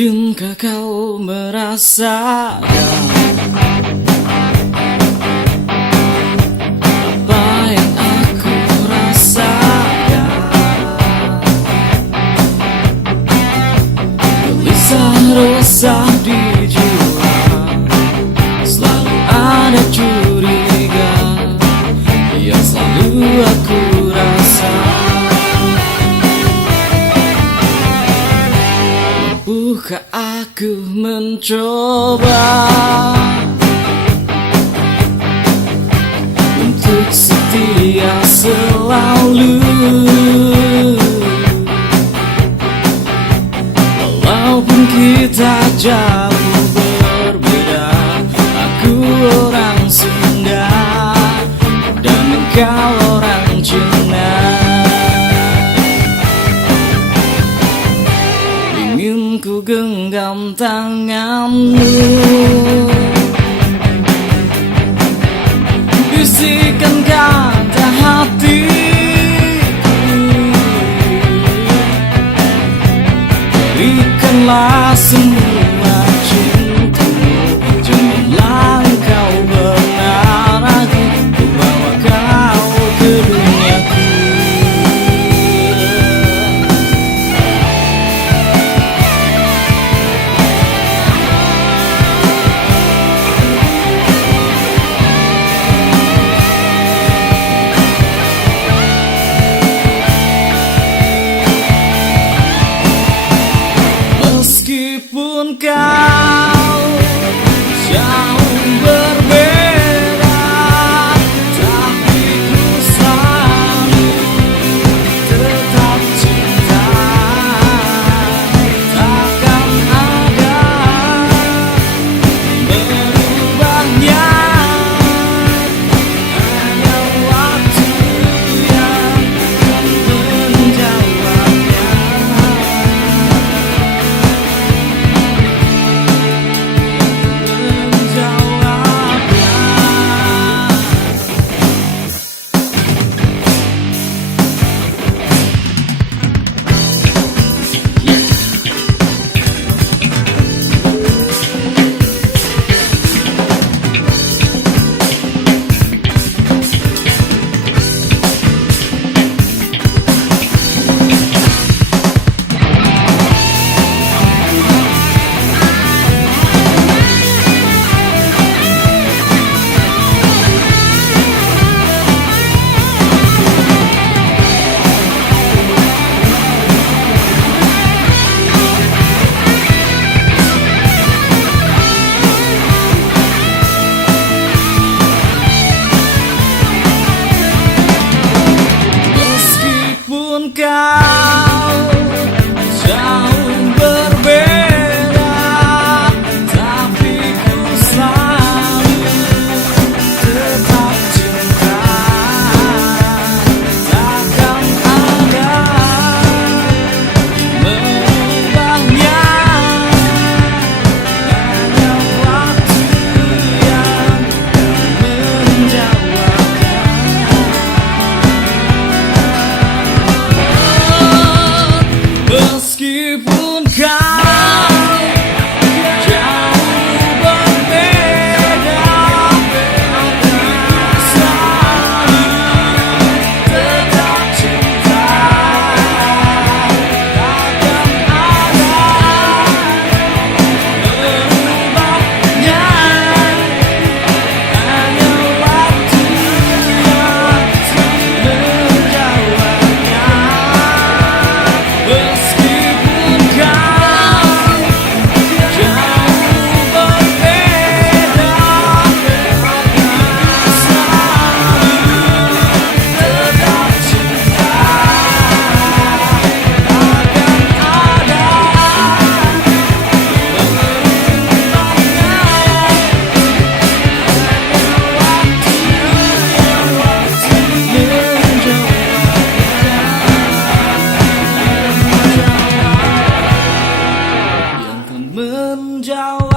Inginkah kau merasakan apa yang aku rasakan? Gelisah resah di jiwa, selalu ada curiga yang selalu aku rasa. Mampukah aku mencoba untuk setia selalu, walaupun kita jauh berbeda. Aku orang Sunda dan engkau orang Cina. Ingin ku genggam tanganmu, bisikan kata hatiku, berikanlah semua cintamu. Janganlah engkau pernah ragu, ku bawa kau ke duniaku. Meskipun kau jauh berbeda, tapi ku selalu tetap cinta. Takkan ada berubahnya, hanya waktu yang akan menjawabnya. Meskipun kau jauh berbeda, tapi ku selalu tetap cinta. Takkan ada berubahnya, hanya waktu yang menjawabkan. Meskipun kau jauh berbeda, aku selalu tetap cinta. Takkan ada berubahnya, hanya waktu yang menjawabnya. Meskipun kau jauh berbeda, aku selalu tetap cinta. Takkan ada berubahnya, yang akan menjawab.